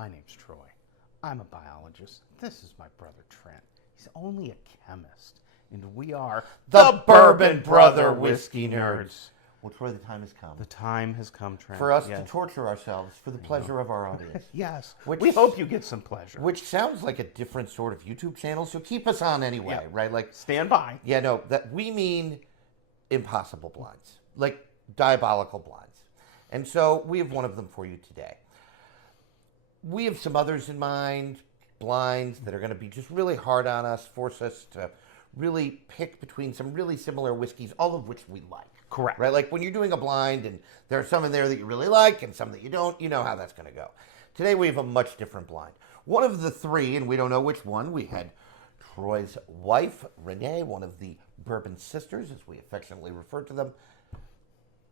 My name's Troy. I'm a biologist. This is my brother Trent. He's only a chemist. And we are the Bourbon Brother Whiskey Nerds. Well, Troy, the time has come. The time has come, Trent. For us to torture ourselves for the pleasure of our audience. Yes. We hope you get some pleasure. Which sounds like a different sort of YouTube channel, so keep us on anyway, right? Like, stand by. Yeah, no, that we mean impossible blinds, like diabolical blinds. And so we have one of them for you today. We have some others in mind, blinds that are going to be just really hard on us, force us to really pick between some really similar whiskeys, all of which we like. Correct. Right? Like when you're doing a blind and there are some in there that you really like and some that you don't, you know how that's going to go. Today we have a much different blind. One of the three, and we don't know which one, we had Troy's wife, Renee, one of the Bourbon sisters, as we affectionately refer to them,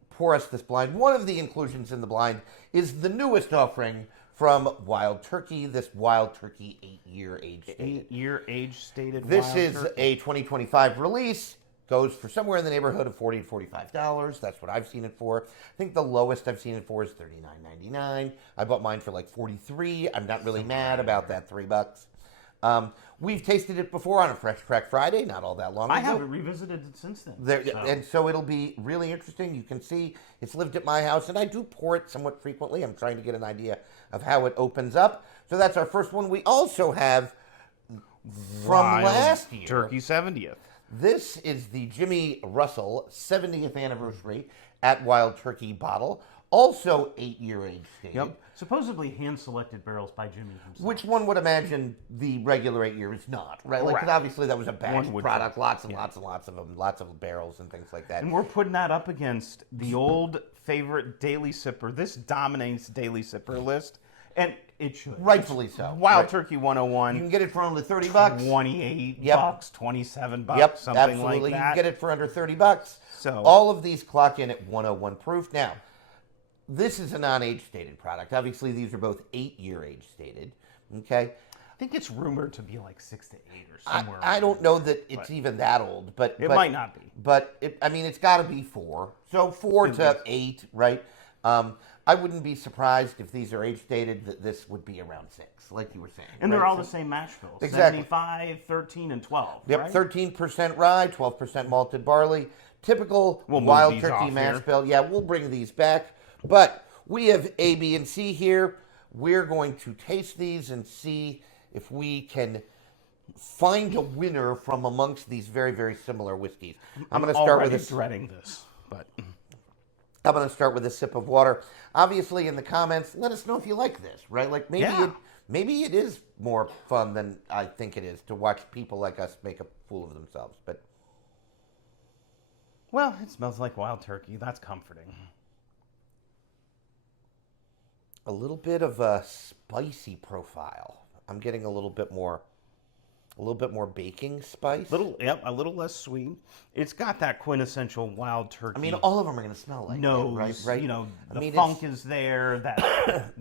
pour us this blind. One of the inclusions in the blind is the newest offering from Wild Turkey, this Wild Turkey 8-year age stated. 8-year age stated This Wild is Turkey. a 2025 release. Goes for somewhere in the neighborhood of $40 to $45. That's what I've seen it for. I think the lowest I've seen it for is $39.99. I bought mine for like $43. I'm not really mad about that $3. We've tasted it before on a Fresh Crack Friday, not all that long ago. I haven't revisited it since then. And so it'll be really interesting. You can see it's lived at my house, and I do pour it somewhat frequently. I'm trying to get an idea of how it opens up. So that's our first one. We also have from Wild last year. Turkey 70th. This is the Jimmy Russell 70th anniversary at Wild Turkey bottle. Also 8-year age stated. Yep. Supposedly hand-selected barrels by Jimmy himself. Which one would imagine the regular 8 year is not, right? Like, 'cause obviously that was a batch product, lots and lots and lots of them, lots of barrels and things like that. And we're putting that up against the old favorite Daily Sipper. This dominates Daily Sipper list, and it should. Rightfully so. Wild Turkey 101. You can get it for only $30. 28 Yep. bucks, 27 bucks, Yep, something absolutely. like that. You can get it for under $30. So all of these clock in at 101 proof. Now, this is a non-age stated product. Obviously, these are both 8-year age stated. Okay. I think it's rumored to be like 6 to 8 or somewhere. I don't know that it's even that old, but it might not be. But it's got to be 4. So 4 to 8, right? I wouldn't be surprised if these are age stated that this would be around 6, like you were saying. And they're right? all the same mash bills. Exactly. 75, 13, and 12. Yep, right? 13% rye, 12% malted barley. Typical We'll move Wild these Turkey off mash here. bill. Yeah, we'll bring these back. But we have A, B, and C here. We're going to taste these and see if we can find a winner from amongst these very, very similar whiskeys. I'm going to start with this. dreading this, but I'm going to start with a sip of water. Obviously, in the comments, let us know if you like this, right? Like maybe it is more fun than I think it is to watch people like us make a fool of themselves. But well, it smells like Wild Turkey. That's comforting. a little bit of a spicy profile. I'm getting a little bit more baking spice. A little less sweet. It's got that quintessential Wild Turkey. I mean, all of them are going to smell like nose, that, right? You know, the I mean, funk is there. That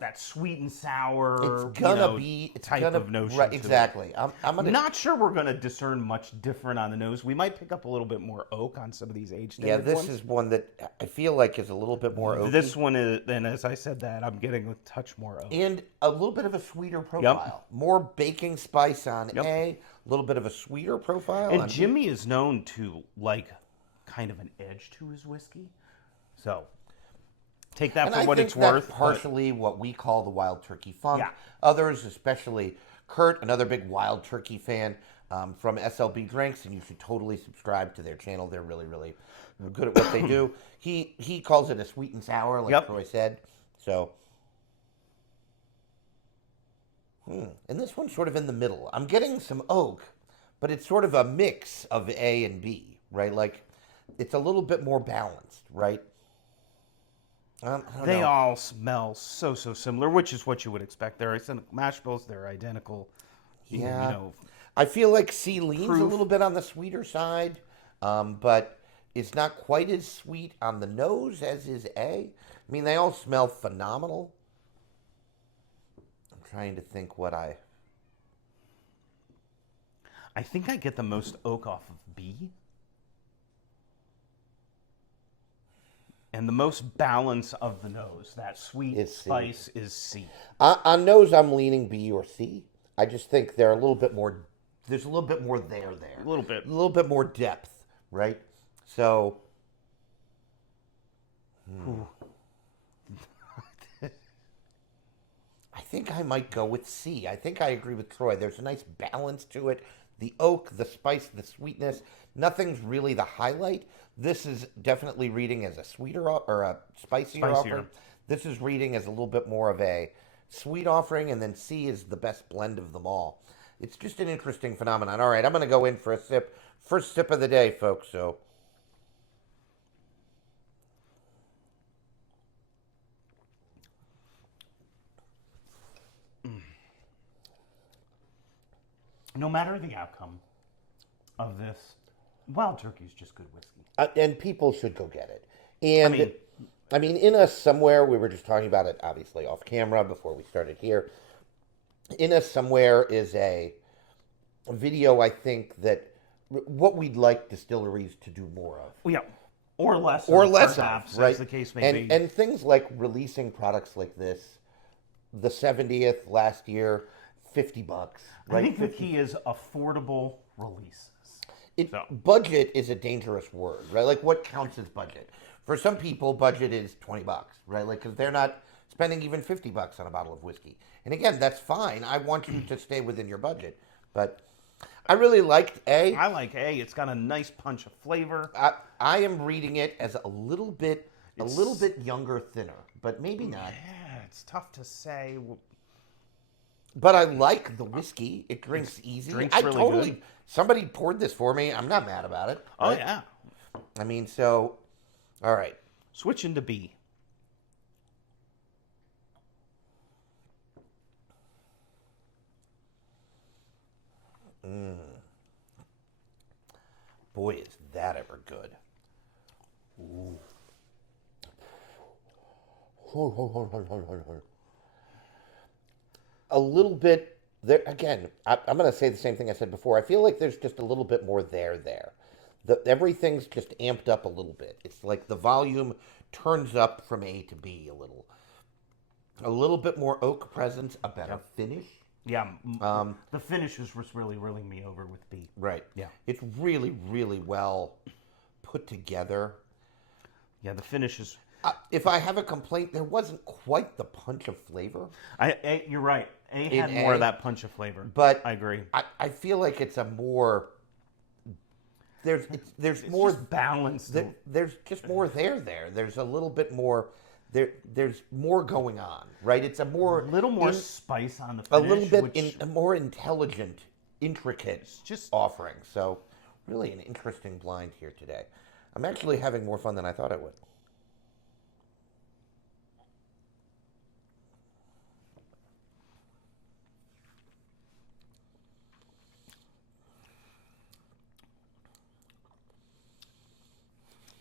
that sweet and sour. It's gonna be type of notion. Right, to it. exactly. I'm gonna. Not sure we're gonna discern much different on the nose. We might pick up a little bit more oak on some of these aged. Yeah, this is one that I feel like is a little bit more oaky. This one is, and as I said that, I'm getting a touch more oak. And a little bit of a sweeter profile. More baking spice on A little bit of a sweeter profile. And Jimmy is known to like kind of an edge to his whiskey. So take that for what it's worth. That's partially what we call the Wild Turkey funk. Yeah. Others, especially Kurt, another big Wild Turkey fan from SLB Drinks, and you should totally subscribe to their channel. They're really, really good at what they do. He calls it a sweet and sour, like Troy said. So, and this one's sort of in the middle. I'm getting some oak, but it's sort of a mix of A and B, right? Like, it's a little bit more balanced, right? I don't They know. all smell so similar, which is what you would expect. They're identical mash bills. They're identical. Yeah. You know, I feel like C leans a proof. little bit on the sweeter side, but it's not quite as sweet on the nose as is A. I mean, they all smell phenomenal. I'm trying to think what I think I get the most oak off of B. And the most balance of the nose, that sweet Is C. spice, is C. On nose, I'm leaning B or C. I just think they're a little bit more. There's a little bit more there. A little bit. A little bit more depth, right? So. I think I might go with C. I think I agree with Troy. There's a nice balance to it. The oak, the spice, the sweetness. Nothing's really the highlight. This is definitely reading as a sweeter or a spicier offering. This is reading as a little bit more of a sweet offering, and then C is the best blend of them all. It's just an interesting phenomenon. All right, I'm going to go in for a sip. First sip of the day, folks. So. No matter the outcome of this, Wild Turkey is just good whiskey. And people should go get it. And I mean, in us somewhere, we were just talking about it, obviously, off camera before we started here. In us somewhere is a video, I think, that what we'd like distilleries to do more of. Well, yeah, or less. Or of, less perhaps, of, right? as the case may be. And things like releasing products like this, the 70th last year, $50, right? I think the key is affordable releases. Budget is a dangerous word, right? Like, what counts as budget? For some people, budget is $20, right? Like, because they're not spending even $50 on a bottle of whiskey. And again, that's fine. I want you to stay within your budget. But I really liked A. I like A. It's got a nice punch of flavor. I am reading it as a little bit younger, thinner, but maybe not. Yeah, it's tough to say. But I like the whiskey. It drinks easy. Drinks I really totally. good. Somebody poured this for me. I'm not mad about it. Oh, right? yeah. I mean, so, all right. Switch into B. Boy, is that ever good. Ooh. A little bit there again. I'm going to say the same thing I said before. I feel like there's just a little bit more there. Everything's just amped up a little bit. It's like the volume turns up from A to B a little bit more oak presence, a better finish. Yeah, the finish is what's really rolling me over with B. Right. Yeah. It's really, really well put together. Yeah, the finish is... If I have a complaint, there wasn't quite the punch of flavor. You're right. A had more of that punch of flavor. But I agree. I feel like it's a more... There's more... just balance. There's just more there. There's a little bit more... There's more going on, right? It's a little more spice on the finish. A little bit a more intelligent, intricate offering. So really an interesting blind here today. I'm actually having more fun than I thought I would.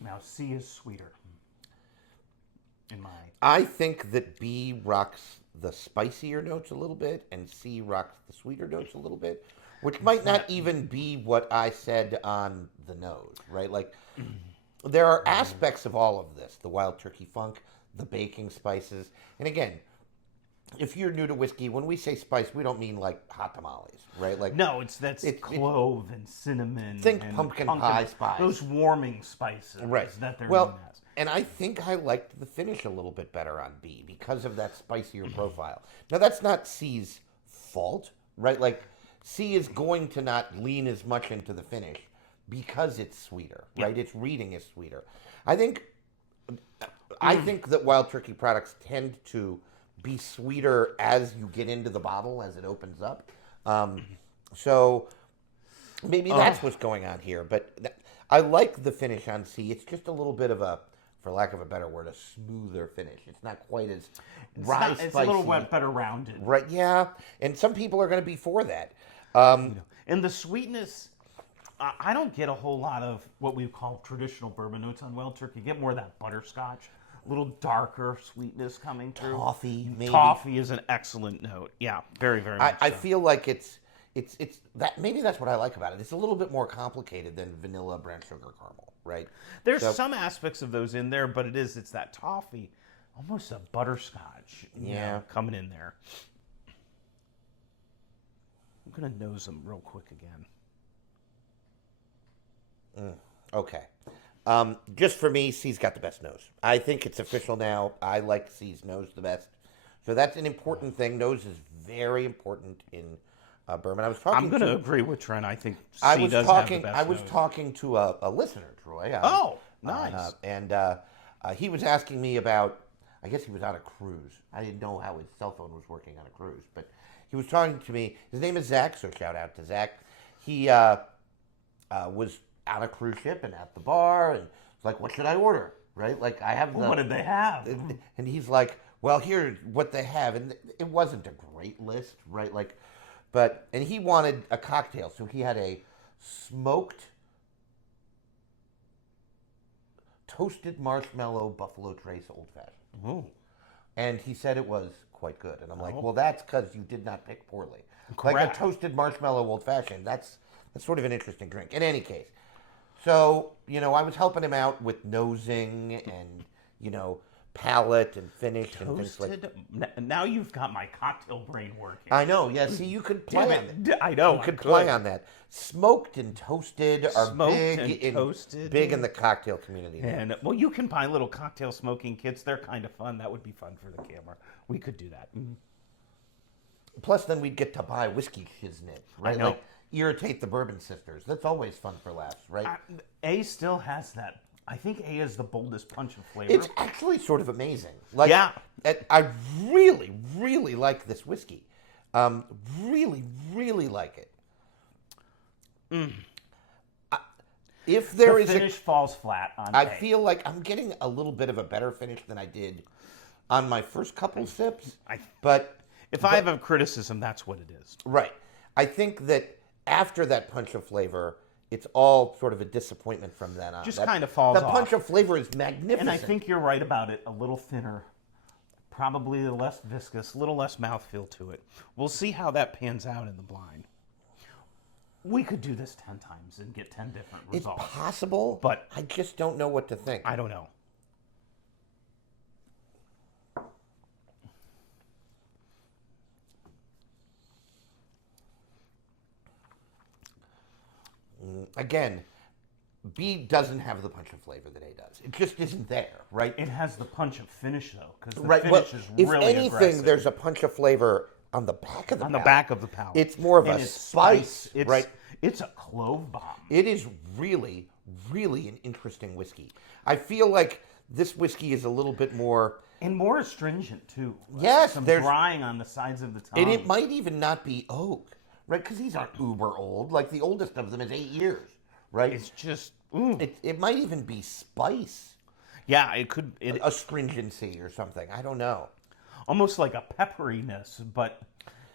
Now C is sweeter. I think that B rocks the spicier notes a little bit, and C rocks the sweeter notes a little bit, which might not even be what I said on the nose, right? Like, there are aspects of all of this: the wild turkey funk, the baking spices, and again, if you're new to whiskey, when we say spice, we don't mean like hot tamales, right? Like, no, it's clove and cinnamon. Think and pumpkin pie spice. Those warming spices, right? That they're well, known as. And I think I liked the finish a little bit better on B because of that spicier profile. Now, that's not C's fault, right? Like, C is going to not lean as much into the finish because it's sweeter, right? Its reading is sweeter. I think that Wild Turkey products tend to be sweeter as you get into the bottle, as it opens up. So maybe that's what's going on here. But I like the finish on C. It's just a little bit of a, for lack of a better word, a smoother finish. It's not quite as rye spicy. It's a little better rounded. Right, yeah. And some people are going to be for that. And the sweetness, I don't get a whole lot of What we call traditional bourbon notes on Wild Turkey. You get more of that butterscotch, a little darker sweetness coming through. Toffee, maybe. Toffee is an excellent note. Yeah, very, very much I so. feel like it's that maybe that's what I like about it. It's a little bit more complicated than vanilla, brown sugar, caramel, right? There's So- some aspects of those in there, but it's that toffee, almost a butterscotch, coming in there. I'm gonna nose them real quick again. Okay. Just for me, C's got the best nose. I think it's official now. I like C's nose the best. So that's an important thing. Nose is very important in bourbon. I'm going to agree with Trent. I think C I was does talking. have the best I was nose. talking to a listener, Troy. Oh, nice. And he was asking me about. I guess he was on a cruise. I didn't know how his cell phone was working on a cruise, but he was talking to me. His name is Zach, so shout out to Zach. He was on a cruise ship and at the bar, and it's like, what should I order? Right? Like I have. What did they have? And he's like, well, here's what they have, and it wasn't a great list, right? Like. And he wanted a cocktail, so he had a smoked toasted marshmallow Buffalo Trace Old Fashioned. Ooh. And he said it was quite good. And I'm like, Oh. well, that's because you did not pick poorly. Like Correct. a toasted marshmallow Old Fashioned, that's sort of an interesting drink. In any case, so, I was helping him out with nosing and, palate and finish and things like that. Toasted. Now you've got my cocktail brain working. I know, yeah. See, you could play Damn on that. it. I know. You could play on that. Smoked and toasted are Smoked big and toasted. big in the cocktail community. now. And you can buy little cocktail smoking kits. They're kind of fun. That would be fun for the camera. We could do that. Plus, then we'd get to buy whiskey shiznit, right? I know. Like irritate the Bourbon sisters. That's always fun for laughs, right? A still has that. I think A is the boldest punch of flavor. It's actually sort of amazing. Like, Yeah. I really, really like this whiskey. Really, really like it. If there the is finish falls flat on I A. feel like I'm getting a little bit of a better finish than I did on my first couple sips. But If I have a criticism, that's what it is. right, I think that after that punch of flavor, it's all sort of a disappointment from then on. Just That- kind of falls The off. punch of flavor is magnificent. And I think you're right about it. A little thinner, probably less viscous, a little less mouthfeel to it. We'll see how that pans out in the blind. We could do this 10 times and get 10 different it's results. possible, but I just don't know what to think. I don't know. Again, B doesn't have the punch of flavor that A does. It just isn't there, right? It has the punch of finish, though, because the Right. finish Well, is if really anything, aggressive. there's a punch of flavor on the back of the on the palate. back of the palate. It's more of And a it's spice, It's, right? It's a clove bomb. It is really, really an interesting whiskey. I feel like this whiskey is a little bit more, And more astringent, too. Yes, Some there's- drying on the sides of the tongue. and it might even not be oak, right? Because these aren't uber old. Like the oldest of them is 8 years, right? It's just... It might even be spice, Yeah, it could... astringency or something. I don't know. almost like a pepperiness, but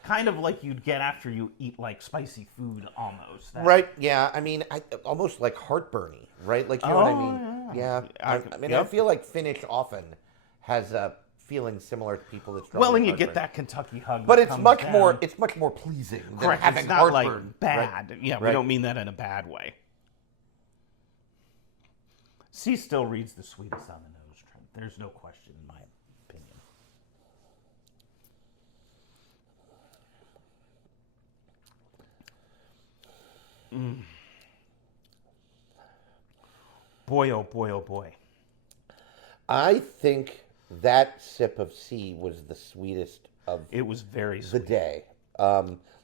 kind of like you'd get after you eat like spicy food almost. That- Right? Yeah. I mean, almost like heartburny, right? Like you know what I mean? Yeah. I mean, I yep. feel like finish often has a feeling similar to people that struggle. Well, and with you get heartburn. that Kentucky hug. But that it's comes much down. more. It's much more pleasing than Correct. having It's not like heartburn. bad. Right? Yeah, we Right. don't mean that in a bad way. C still reads the sweetest on the nose, Trent. There's no question in my opinion. Boy, oh boy, oh boy. I think that sip of C was the sweetest of It was very the sweet. day,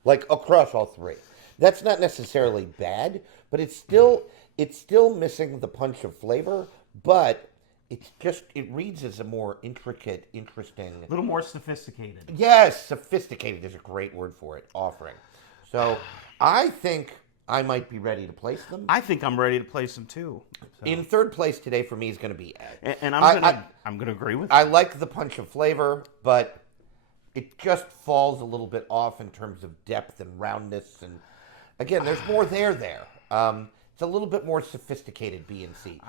like across all three. That's not necessarily bad, but it's still missing the punch of flavor. But it reads as a more intricate, interesting. A little more sophisticated. Yes, sophisticated is a great word for it. Offering. So I think I might be ready to place them. I think I'm ready to place them too. So- In third place today for me is going to be Ed. and I- I'm gonna agree with I you. like the punch of flavor, but it just falls a little bit off in terms of depth and roundness. And again, there's more there. It's a little bit more sophisticated, B and C.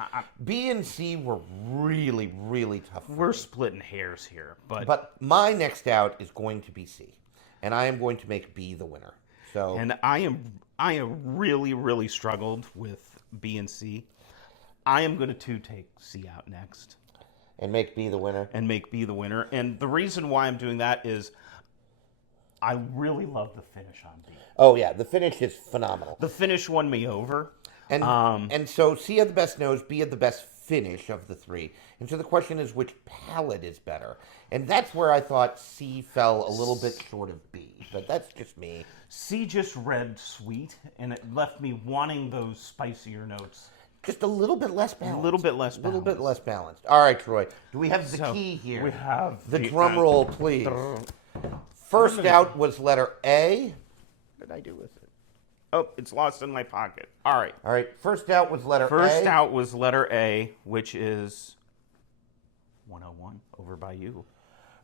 B and C were really, really tough. For We're me. splitting hairs here, But my next out is going to be C, and I am going to make B the winner. So and I am really, really struggled with B and C. I am going to take C out next. And make B the winner. And make B the winner. And the reason why I'm doing that is I really love the finish on B. Oh, yeah. The finish is phenomenal. The finish won me over. And so C had the best nose, B had the best finish of the three. And so the question is, which palate is better? And that's where I thought C fell a little bit short of B. But that's just me. C just read sweet, and it left me wanting those spicier notes. Just a little bit less balanced. A little bit less A balanced. little bit less balanced. All right, Troy. Do we have the key here? We have the drum roll, please. First out was letter A. What did I do with it? Oh, it's lost in my pocket. All right. All right. First out was letter A. First out was letter A, which is 101 over by you.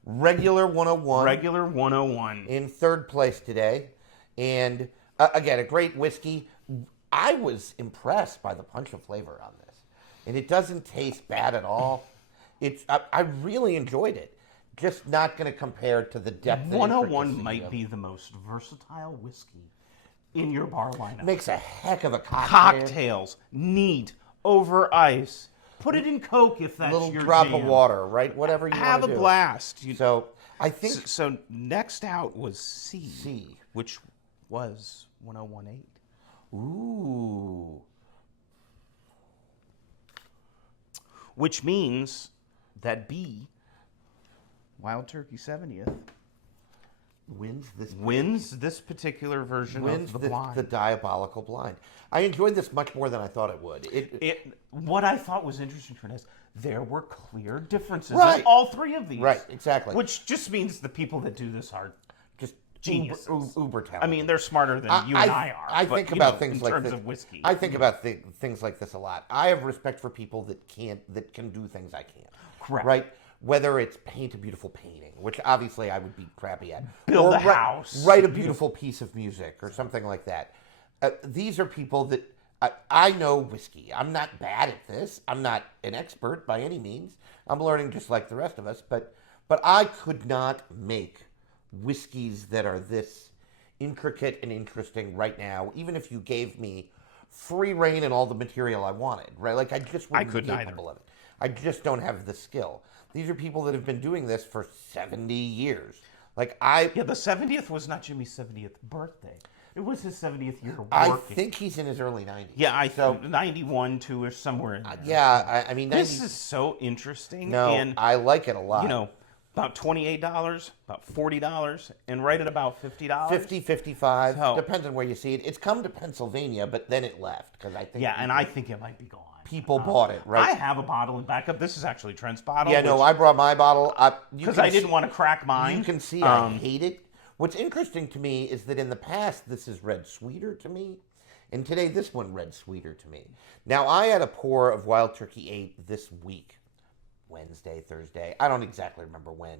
Regular 101. Regular 101. In third place today. And again, a great whiskey. I was impressed by the punch of flavor on this. And it doesn't taste bad at all. I really enjoyed it. Just not going to compare to the depth. 101 might be the most versatile whiskey in your bar lineup. Makes a heck of a cocktail. Cocktails, neat, over ice. Put it in Coke if that's little your drop jam. of water, right? Whatever you Have want to a do. blast. So I think So next out was C. C. Which was 1018. Ooh. Which means that B, Wild Turkey 70th, wins this particular version wins of the blind. the diabolical blind. I enjoyed this much more than I thought it would. What I thought was interesting, Trent, is there were clear differences Right. in all three of these. Right, exactly. Which just means the people that do this are just geniuses. uber talented. I mean, they're smarter than you and I are. I but, think you about know, things in like terms this. of whiskey. I think about things like this a lot. I have respect for people that can do things I can't. Correct. Right? Whether it's paint a beautiful painting, which obviously I would be crappy at. Build or a house. Write a beautiful piece of music or something like that. These are people that I know whiskey. I'm not bad at this. I'm not an expert by any means. I'm learning just like the rest of us. But I could not make whiskeys that are this intricate and interesting right now, even if you gave me free reign and all the material I wanted, right? Like I just wouldn't be capable of it. I just don't have the skill. These are people that have been doing this for 70 years. Like Yeah, the 70th was not Jimmy's 70th birthday. It was his 70th year working. I think he's in his early 90s. Yeah, so 91, 2 or somewhere in there. Yeah, I mean, 90, This is so interesting. no, and, I like it a lot. you know, about $28, about $40, and right at about $50. 50, 55, So- depends on where you see it. It's come to Pennsylvania, but then it left because I think Yeah, and I think it might be gone. people bought it, right? I have a bottle in backup. This is actually Trent's bottle. Yeah, no, I brought my bottle up because I didn't want to crack mine. You can see I hate it. What's interesting to me is that in the past, this has read sweeter to me, and today this one read sweeter to me. Now, I had a pour of Wild Turkey 8 this week, Wednesday, Thursday. I don't exactly remember when.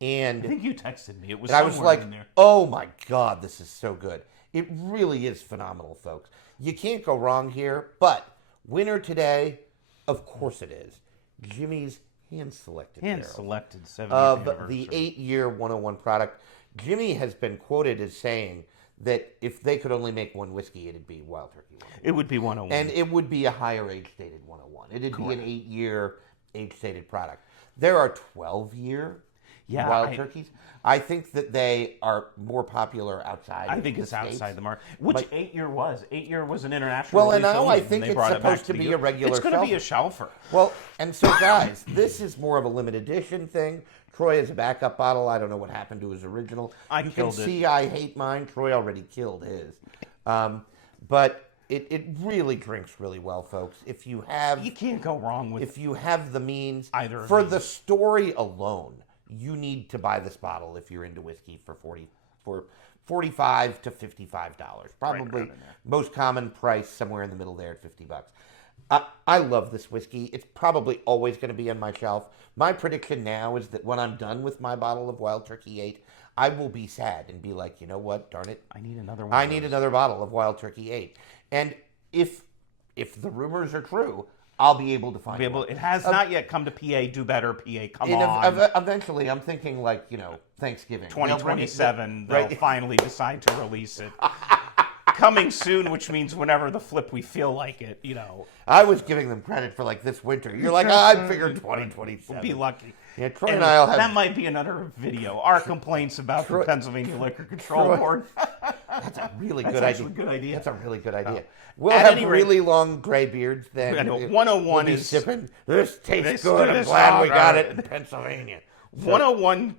And I think you texted me. It was I somewhere was like, in there. oh my God, this is so good. It really is phenomenal, folks. You can't go wrong here, but winner today, of course it is, Jimmy's hand-selected barrel Hand-selected 70th of anniversary. the 8-year 101 product. Jimmy has been quoted as saying that if they could only make one whiskey, it'd be Wild Turkey 101. It would be 101. And it would be a higher age-stated 101. It'd be an 8-year age-stated product. There are 12-year Wild Turkeys. I think that they are more popular outside. I think the it's outside States. the market. Which But- 8-year was? 8-year was an international Well, and release now only, I think they it's brought it back supposed to be the a regular It's going to be a shelfer. shelfer. Well, and so guys, this is more of a limited edition thing. Troy has a backup bottle. I don't know what happened to his original. I you killed can it. see I hate mine. Troy already killed his. But it really drinks really well, folks. If you have You can't go wrong with the means, Either of for these. the story alone, you need to buy this bottle if you're into whiskey for $45 to $55. Probably around in there. most common price somewhere in the middle there at $50. I love this whiskey. It's probably always going to be on my shelf. My prediction now is that when I'm done with my bottle of Wild Turkey 8, I will be sad and be like, you know what, darn it, I need another one. I need another bottle of Wild Turkey 8. And if the rumors are true, I'll be able to find one. It has not yet come to PA. Do better, PA. Come And on. eventually, I'm thinking like, Thanksgiving. They'll bring it- 2027, right? they'll finally decide to release it. coming soon, which means whenever the flip we feel like it, I was giving them credit for like this winter. You're like, I figured 2027. we'll be lucky. Yeah, Troy and I'll have. That might be another video. Our complaints about the Pennsylvania Liquor Control Board. That's a really That's good actually idea. a good idea. That's a really good idea. We'll At have any rate- really long gray beards then. I know, We'll 101 be is sipping. This tastes This good. I'm is glad we got alright. it in Pennsylvania. 101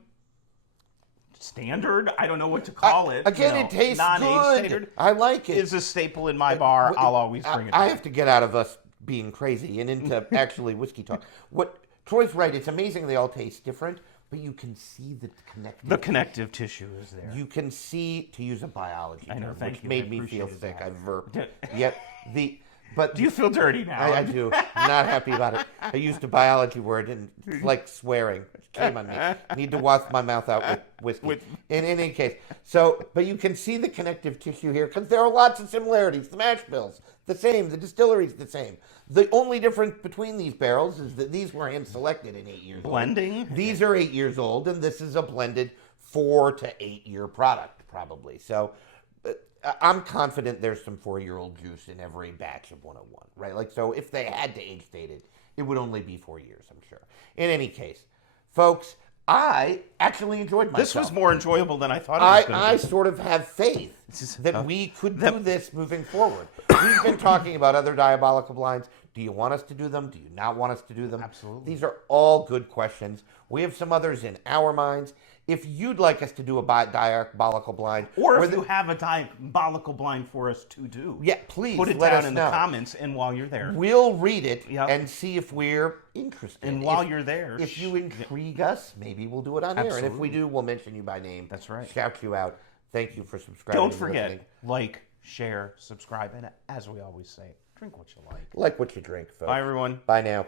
standard. I don't know what to call it. Again, it tastes non-age good. standard I like it. is a staple in my bar. I'll always bring it. I back. have to get out of us being crazy and into actually whiskey talk. What Troy's right. It's amazing they all taste different, but you can see the connective. The connective tissue is there. You can see, to use a biology I know, term, thank which you, made I me feel appreciated sick. that. I burped. Yet but Do you feel dirty now? I do. I'm not happy about it. I used a biology word and it's like swearing. It came on me. I need to wash my mouth out with whiskey. In any case. But you can see the connective tissue here because there are lots of similarities. The mash bills, the same. The distillery's the same. The only difference between these barrels is that these were hand selected in 8 years Blending? old. These are 8 years old, and this is a blended 4 to 8 year product, probably. So I'm confident there's some 4-year-old juice in every batch of 101, right? Like, so if they had to age date it, it would only be 4 years, I'm sure. In any case, folks, I actually enjoyed myself. This was more enjoyable than I thought it was going I to be. sort of have faith that we could do this moving forward. We've been talking about other diabolical blinds. Do you want us to do them? Do you not want us to do them? Absolutely. These are all good questions. We have some others in our minds. If you'd like us to do a diabolical blind, Or if you have a diabolical blind for us to do, yeah, please put it let down us in know. the comments. And while you're there, We'll read it Yep. and see if we're interested. and while you're there, if you intrigue us, maybe we'll do it on air. And if we Absolutely. do, we'll mention you by name. That's right. Shout you out. Thank you for subscribing. don't and forget, listening. like, share, subscribe, and as we always say, drink what you like. Like what you drink, folks. Bye, everyone. Bye now.